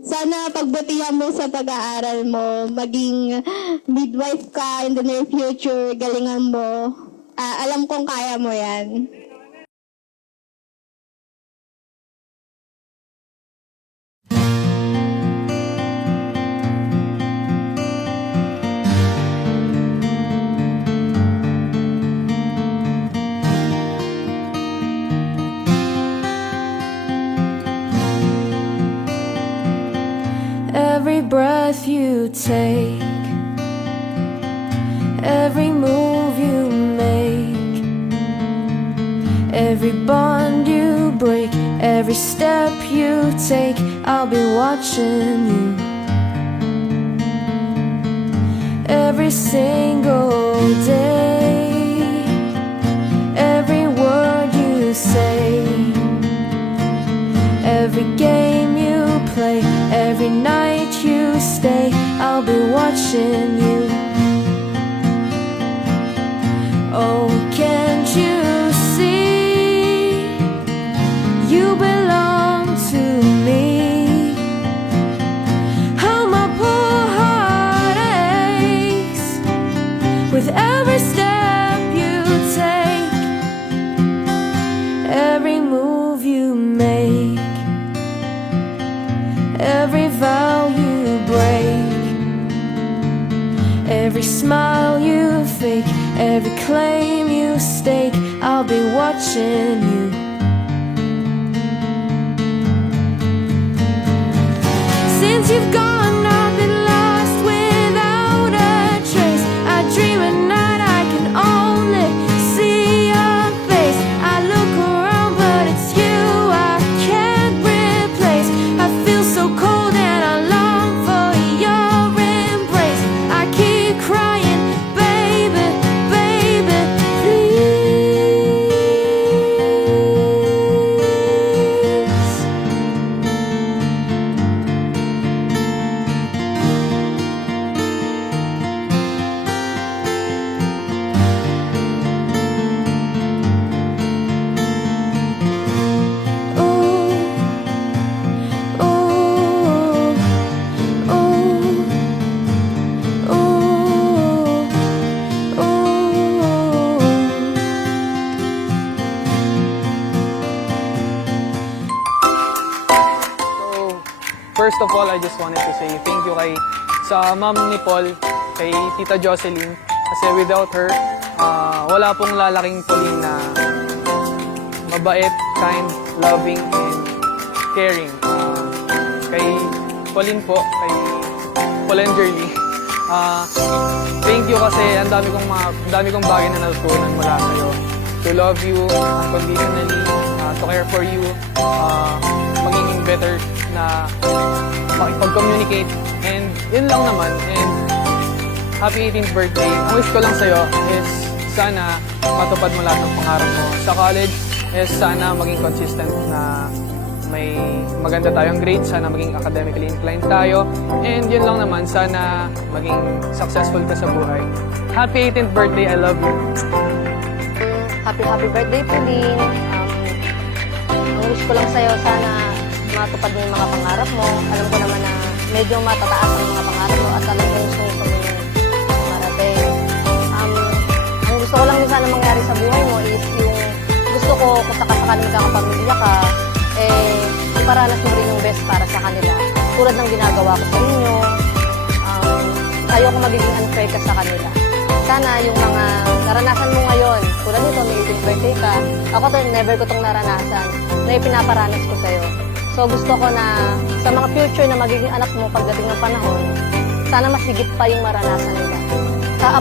Sana pagbutihan mo sa pag-aaral mo, maging midwife ka in the near future, galingan mo. Alam kong kaya mo yan. Every breath you take, every move you make, every bond you break, every step you take, I'll be watching you. Every single day, every word you say, every game you play, every night you stay, I'll be watching you. Oh, can't you see? You belong to me. How my poor heart aches with every step you take, every move you make, every vow you break, every smile you fake, every claim you stake, I'll be watching you. Since you've gone, I've been lost without a trace. I dream at night, I can only see your face. I look around, but it's you I can't replace. I feel so cold and I long for your embrace. I keep crying, baby, baby, please. First of all, I just wanted to say thank you sa mom ni Paul, kay Tita Jocelyn. Kasi without her, wala pong lalaking Pauline na mabait, kind, loving, and caring. Kay Pauline po, kay Paul and Jerly, thank you kasi ang dami kong bagay na natutunan mula sa'yo. To love you unconditionally, to care for you, maging better na makipag-communicate, and yun lang naman. And happy 18th birthday. Ang wish ko lang sa'yo is sana matupad mo lahat ng pangarap mo. Sa college is sana maging consistent na may maganda tayong grades, sana maging academically inclined tayo, and yun lang naman, sana maging successful ka sa buhay. Happy 18th birthday, I love you. Happy birthday, Pauline. Ang wish ko lang sa'yo, sana matupad mo yung mga pangarap mo. Alam ko naman na medyo matataas ang mga pangarap mo at alam mo yung gusto mo marating. Ang gusto ko lang yung sana mangyari sa buhay mo is yung gusto ko kung sakasakali magkakapamilya ka, iparanas mo rin yung best para sa kanila. Tulad ng ginagawa ko sa inyo, ayoko magiging unfair ka sa kanila. Sana yung mga naranasan mo ngayon, tulad nito, may 18th birthday ka, ako never ko itong naranasan, na ipinaparanas ko sa'yo. So gusto ko na sa mga future na magiging anak mo pagdating ng panahon, sana mas higit pa yung maranasan nila.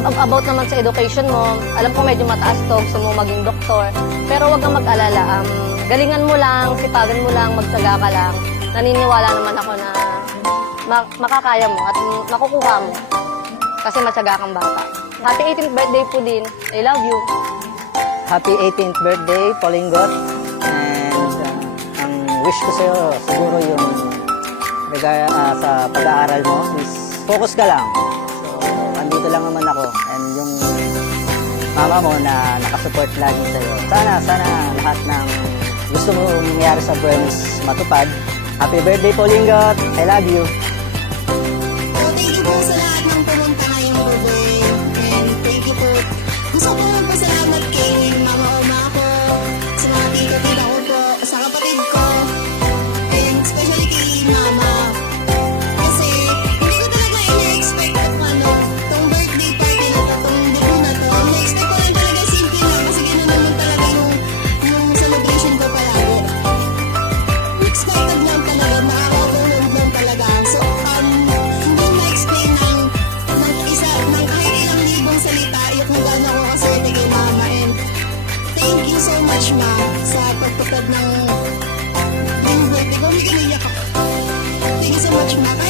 About naman sa education mo, alam ko medyo mataas to, gusto mo maging doktor, pero huwag kang mag-alala. Galingan mo lang, sipagan mo lang, magtsaga ka lang. Naniniwala naman ako na makakaya mo at makukuha mo kasi matyaga kang bata. Happy 18th birthday, Pauline. I love you. Happy 18th birthday, Paulingot. And ang wish ko sa'yo, siguro yung sa pag-aaral mo is focus ka lang. So, andito lang naman ako. And yung mama mo na nakasupport lagi sa'yo. Sana lahat ng gusto mo mangyari sa buhay is matupad. Happy birthday po, Linggot. I love you. So, thank you po sa lahat ng pumunta ngayong birthday. And thank you po. Gusto ko magpasalamat kay Mama Oma ko, sa mga tita-tita ko po, sa kapatid ko, and especially kay Mama. Kasi, hindi ko talaga ina-expect tong birthday party na to, tong debut na to. Ina-expect ko lang talaga simple lang kasi gano'n naman talaga yung celebration ko palagi. Expected lang talaga, makakatulog lang talaga. So, hindi na-explain ng kahit ilang libong salita kung gaano ako kaswerte kay Mama. And thank you so much, Ma, sa pagtupad ng birthday ko. May iniyak ako. Thank you so much, Ma.